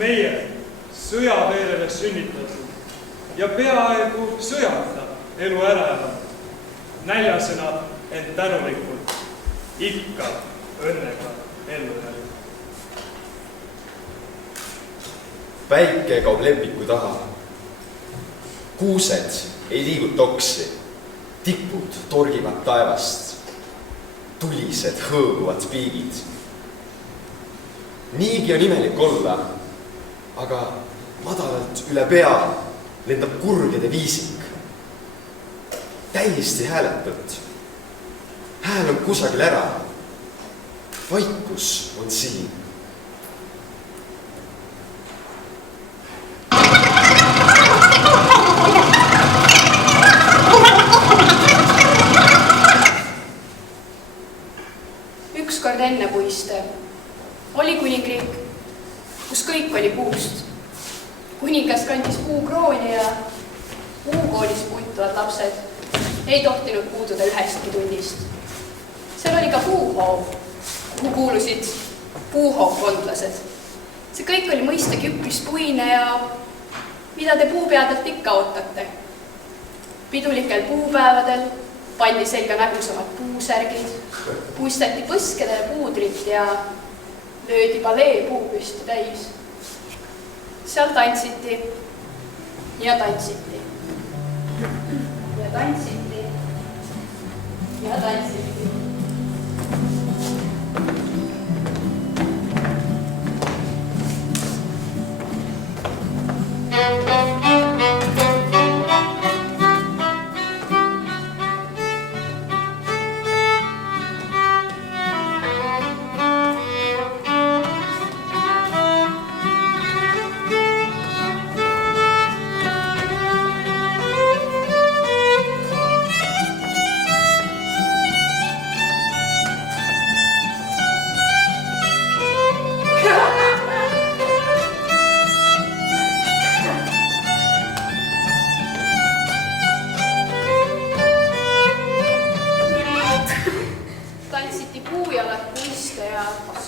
meie sõjaveerele sünnitatud ja peaaegu sõjata elu ära elanud, näljasena ent tänulikult, ikka õnnega ellu jäänud. Päike kaob lemmiku taha. Kuused ei liigu toksi, tipud torgivad taevast, tulised hõõguvad piigid. Niigi on imelik olla, aga madalalt üle pea lendab kurgede viisik. Täiesti hääletult. Hääl on kusagil ära. Vaikus on siin. Ükskord enne puiste oli kuningriik, kus kõik oli puust. Kuningas kandis puukrooni ja puukoolis puituvad lapsed ei tohtinud puududa ühestki tunnist. Seal oli ka puuhoov, kuhu kuulusid puuhoovkondlased. See kõik oli mõistagi üpris puine ja mida te puupeadelt ikka ootate. Pidulikel puupäevadel pandi selga nägusamad puusärgid, puistati põskede ja puudrit ja löödi balee puupüsti täis. Seal tantsiti ja tantsiti ja tantsiti ja tantsiti.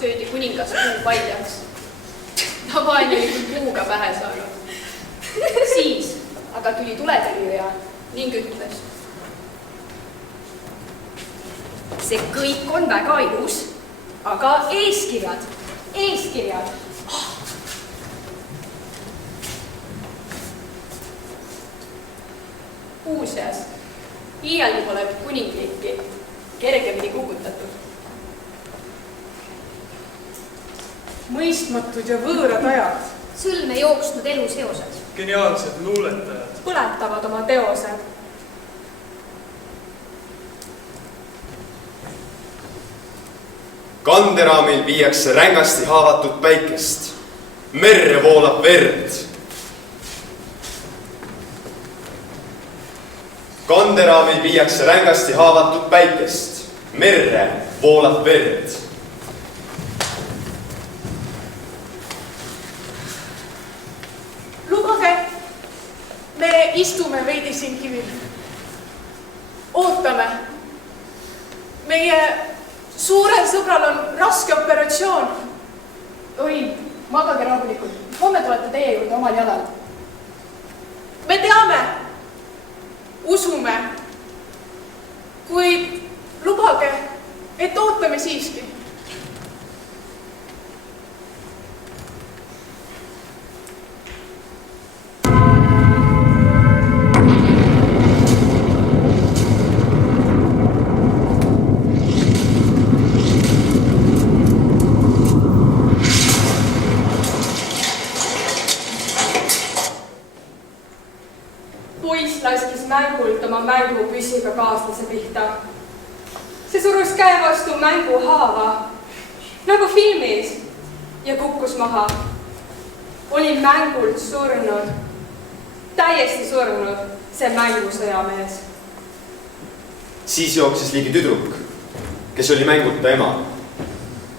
Söödi kuningas puu paljaks. Ta vaene oli kui puuga pähe saanud. Siis aga tuli tuletõrjuja ning ütles. See kõik on väga ilus, aga eeskirjad. Muuseas, iialgi pole kuningriiki kergemini kukutatud. Mõistmatud ja võõrad ajad. Sõlme jooksnud eluseosed. Geniaalsed luuletajad. Põletavad oma teosed. Kanderaamil viiakse rängasti haavatud päikest. Merre voolab verd. Kanderaamil viiakse rängasti haavatud päikest. Merre voolab verd. Me istume veidi siin kivil. Ootame. Meie suurel sõbral on raske operatsioon. Oi, magage rahulikult. Homme tulete teie juurde omal jalal. Me teame. Usume. Kuid lubage, et ootame siiski. Mängult oma mängupüsiga kaaslase pihta. See surus käe vastu mänguhaava, nagu filmis, ja kukkus maha. Oli mängult surnud, täiesti surnud see mängusõjamees. Siis jooksis ligi tüdruk, kes oli mänguta ema.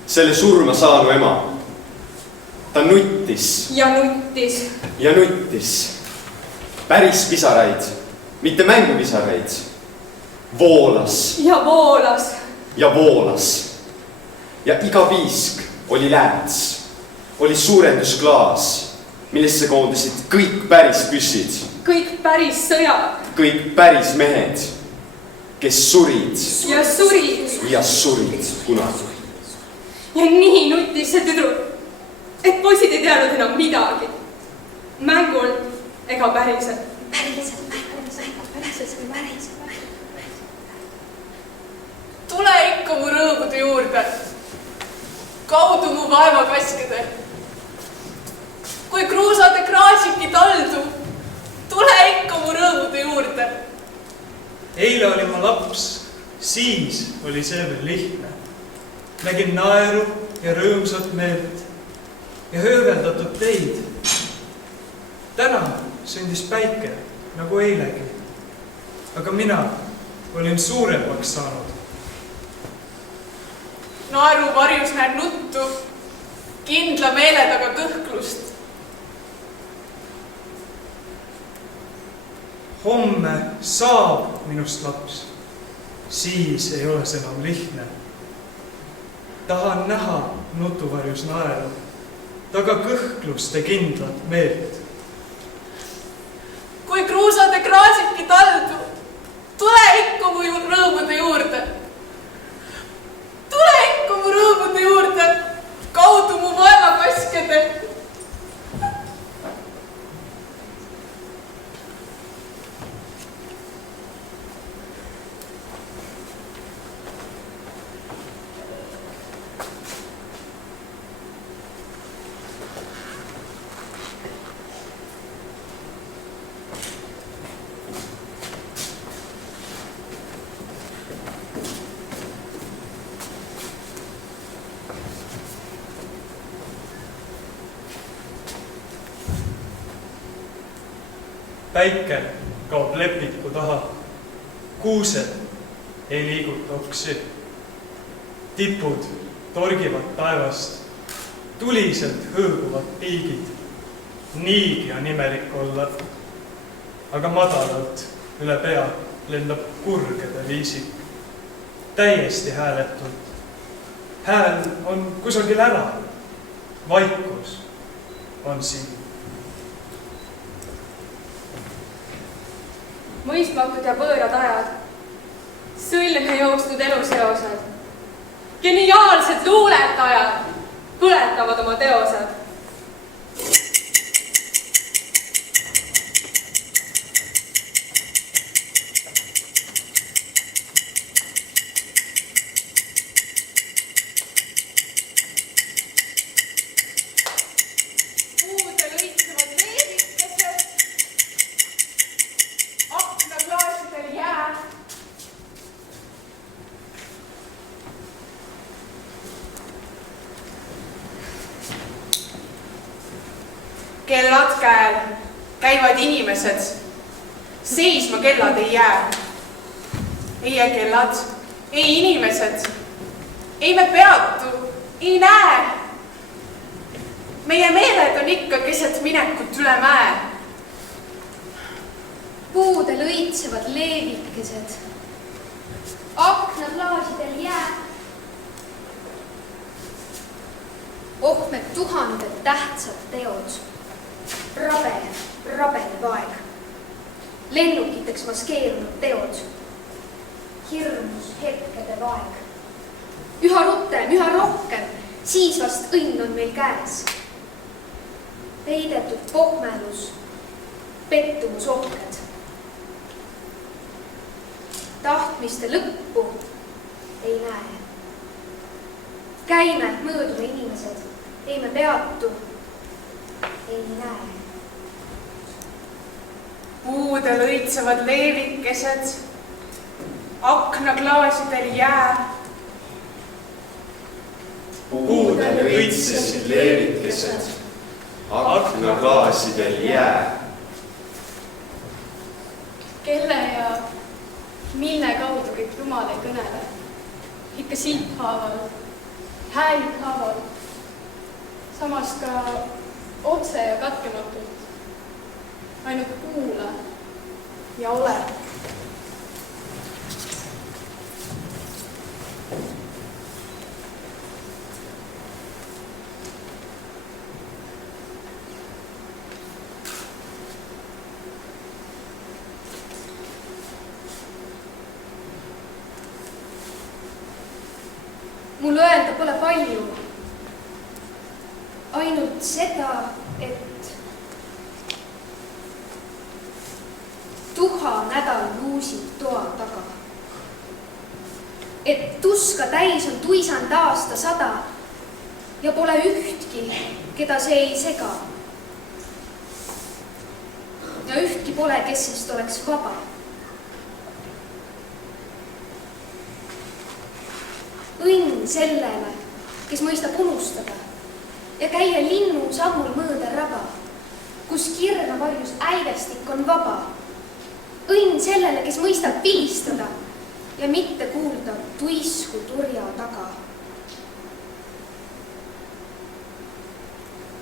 Selle surma saanu ema. Ta nuttis. Ja nuttis. Ja nuttis. Päris pisaraid. Mitte mängupisaraid. Voolas. Ja voolas. Ja voolas. Ja iga piisk oli lääts. oli suurendusklaas, millesse koondasid kõik päris püssid. Kõik päris sõjad. Kõik päris mehed, kes surid. Ja surid. Ja surid kunagi. Ja nii nutis see tüdruk, et poisid ei teadnud enam midagi. Mängul ega päriselt. Tule ikka mu rõõmude juurde. Kaudu mu vaevakaskede. Kui kruusade kraasiki taldu, tule ikka mu rõõmude juurde. Eile oli ma laps, siis oli see veel lihtne. Nägin naeru ja rõõmsat meelt ja hööveldatud teid. Täna sündis päike, nagu eilegi. Aga mina olin suuremaks saanud. Naeru varjus näed nuttu, kindla meele taga kõhklust. Homme saab minust laps, siis ei ole see enam lihtne. Tahan näha nutuvarjus naeru, taga kõhklust ja kindlat meelt. Kui kruusade kraasiki taldu, tule ikka mu rõõmude juurde. Tule ikka mu rõõmude juurde, kaudu mu vaevakaskede. Päike kaob lepiku taha, kuused ei liiguta oksi. Tipud torgivad taevast, tuliselt hõõguvad piigid. Niigi on imelik olla, aga madalalt üle pea lendab kurgede viisik. Täiesti hääletult. Hääl on kusagil ära, vaikus on siin. Mõistmatud ja võõrad ajad, sõlme jooksnud eluseosed, geniaalsed luuletajad põletavad oma teosed. Kellad käel, käivad inimesed, seisma kellad ei jää. Ei kellad, ei inimesed, ei me peatu, ei näe. Meie meeled on ikka keset minekut üle mäe. Puudel õitsevad leevikesed, aknaklaasidel jää. Ohmed tuhanded tähtsad teod. Rabelev aeg. Lennukiteks maskeerunud teod. Hirmus hetkede vaeg. Üha rutem, üha rohkem, siis vast õnn on meil käes. Peidetud pohmelus, pettumus ohked. Tahtmiste lõppu ei näe. Käime, möödume inimesed, ei me peatu, ei näe. Puudel õitsevad leevikesed, aknaklaasidel jää. Puudel õitsesid leevikesed, aknaklaasidel jää. Kelle ja mille kaudu kõik Jumal ei kõnele, ikka silphaaval, häälid haaval, samas ka otse ja katkematult. Ainult kuula ja ole. mul öelda pole palju. Ainult seda, et tuha nädal luusib toa taga. Et tuska täis on tuisand aasta 100 ja pole ühtki, keda see ei sega. Ja ühtki pole, kes sest oleks vaba. Õnn sellele, kes mõistab unustada ja käia linnu sammul mööda raba, kus kirna varjus äivestik on vaba. Õnn sellele, kes mõistab vilistada ja mitte kuulda tuisku turja taga.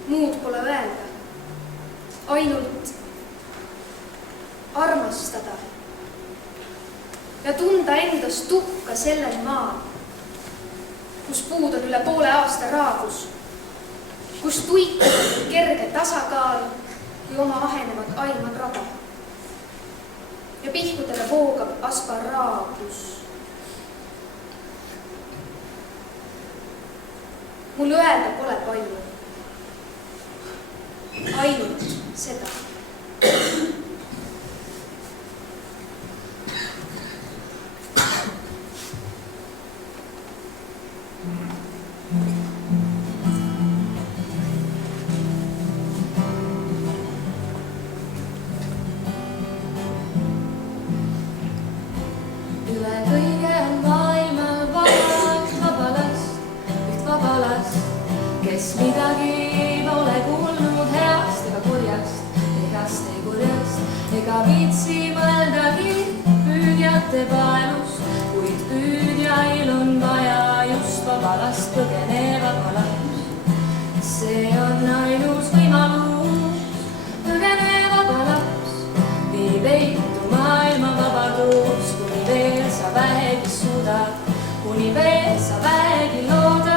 Muud pole öelda, ainult armastada ja tunda endas tuhka sellel maal, kus puud on üle poole aasta raabus, kus tuik on kerge tasakaal, kui oma ahenevad aimad raba. Ja pihkudele voogab asparaabus. Mul öelda pole palju. Ainult seda. Ega viitsi mõeldagi püüdjate paelust, kuid püüdjail on vaja just vabalast põgeneva palast. See on ainus võimalus, põgeneva palas, viib eitu maailma vabadus, kuni veel sa vähegi suudad, kuni veel sa vähegi loodad.